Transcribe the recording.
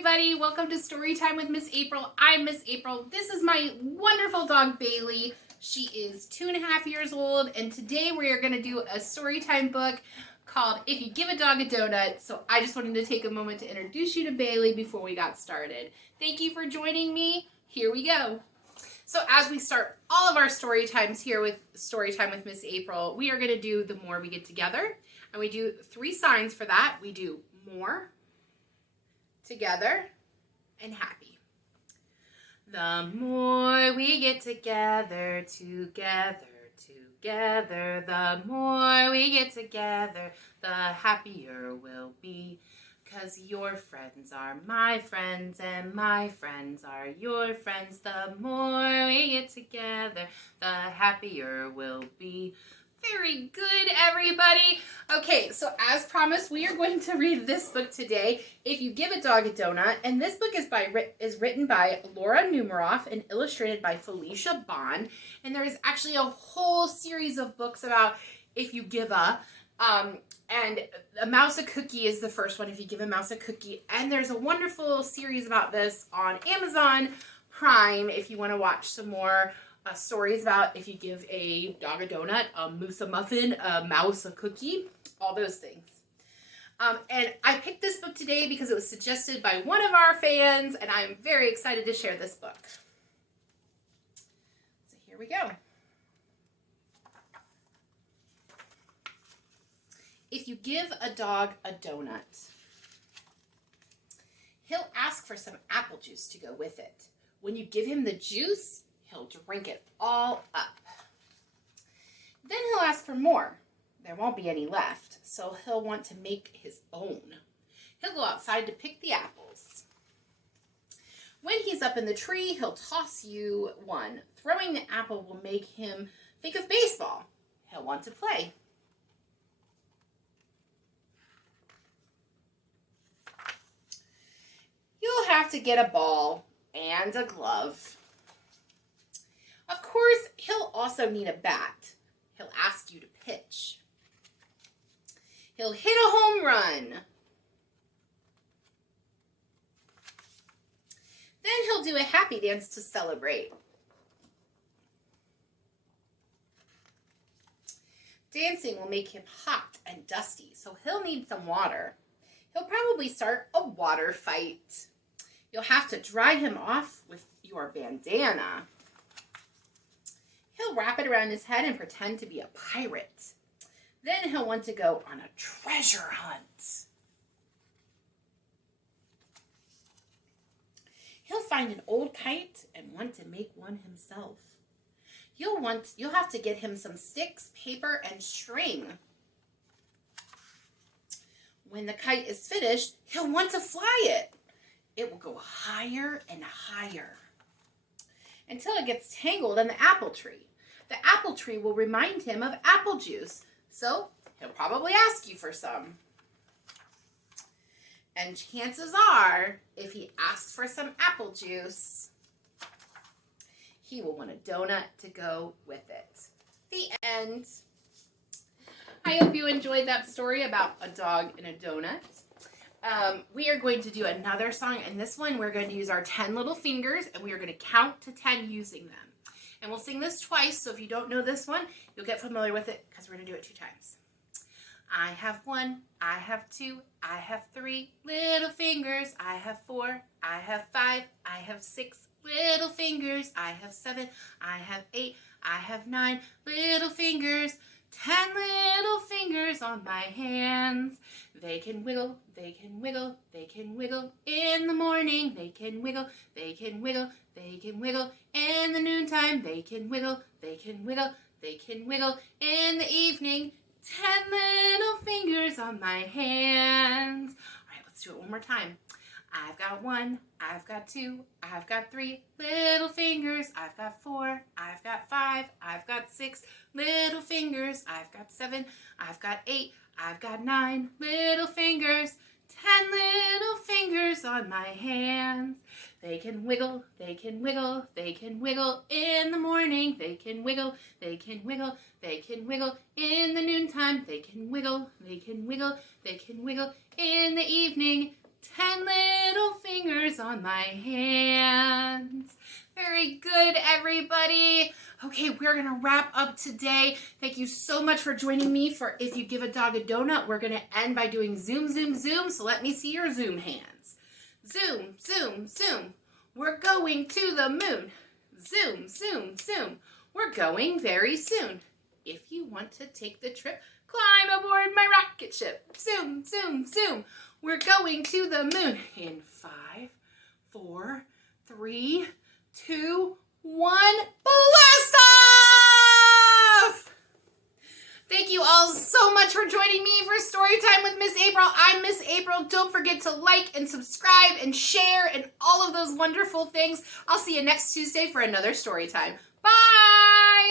everybody. Welcome to Storytime with Miss April. I'm Miss April. This is my wonderful dog, Bailey. She is 2.5 years old, and today we are going to do a Storytime book called If You Give a Dog a Donut. So I just wanted to take a moment to introduce you to Bailey before we got started. Thank you for joining me. Here we go. So as we start all of our story times here with Storytime with Miss April, we are going to do the more we get together. And we do 3 signs for that. We do more, together, and happy. The more we get together, the more we get together, the happier we'll be. 'Cause your friends are my friends and my friends are your friends. The more we get together, the happier we'll be. Very good, everybody. Okay, so as promised, we are going to read this book today, If You Give a Dog a Donut. And this book is written by Laura Numeroff and illustrated by Felicia Bond. And there is actually a whole series of books about if you give a, and a mouse a cookie is the first one, if you give a mouse a cookie. And there's a wonderful series about this on Amazon Prime if you want to watch some more stories about if you give a dog a donut, a moose a muffin, a mouse a cookie, all those things. And I picked this book today because it was suggested by one of our fans, and I'm very excited to share this book. So here we go. If you give a dog a donut, he'll ask for some apple juice to go with it. When you give him the juice, he'll drink it all up. Then he'll ask for more. There won't be any left, so he'll want to make his own. He'll go outside to pick the apples. When he's up in the tree, he'll toss you one. Throwing the apple will make him think of baseball. He'll want to play. You'll have to get a ball and a glove. Of course, he'll also need a bat. He'll ask you to pitch. He'll hit a home run. Then he'll do a happy dance to celebrate. Dancing will make him hot and dusty, so he'll need some water. He'll probably start a water fight. You'll have to dry him off with your bandana. He'll wrap it around his head and pretend to be a pirate. Then he'll want to go on a treasure hunt. He'll find an old kite and want to make one himself. You'll have to get him some sticks, paper, and string. When the kite is finished, he'll want to fly it. It will go higher and higher until it gets tangled in the apple tree. The apple tree will remind him of apple juice, so he'll probably ask you for some. And chances are, if he asks for some apple juice, he will want a donut to go with it. The end. I hope you enjoyed that story about a dog and a donut. We are going to do another song, and this one we're going to use our 10 little fingers, and we are going to count to 10 using them. And we'll sing this twice, so if you don't know this one, you'll get familiar with it because we're going to do it 2 times. I have 1, I have 2, I have 3 little fingers. I have 4, I have 5, I have 6 little fingers. I have 7, I have 8, I have 9 little fingers. 10 little fingers on my hands. They can wiggle, they can wiggle, they can wiggle in the morning. They can wiggle, they can wiggle, they can wiggle in the noontime. They can wiggle, they can wiggle, they can wiggle in the evening. 10 little fingers on my hands. All right, let's do it one more time. I've got 1, I've got 2, I've got 3 little fingers. I've got 4, I've got 5, I've got 6 little fingers. I've got 7, I've got 8, I've got 9 little fingers. 10 little fingers on my hands. They can wiggle, they can wiggle, they can wiggle in the morning. They can wiggle, they can wiggle, they can wiggle in the noontime. They can wiggle, they can wiggle, they can wiggle in the evening. 10 little fingers on my hands. Very good, everybody. Okay, we're going to wrap up today. Thank you so much for joining me for If You Give a Dog a Donut. We're going to end by doing zoom, zoom, zoom. So let me see your zoom hands. Zoom, zoom, zoom. We're going to the moon. Zoom, zoom, zoom. We're going very soon. If you want to take the trip, climb aboard my rocket ship. Zoom, zoom, zoom. We're going to the moon in 5, 4, 3, 2, 1. Blast off! Thank you all so much for joining me for Storytime with Miss April. I'm Miss April. Don't forget to like and subscribe and share and all of those wonderful things. I'll see you next Tuesday for another Storytime. Bye!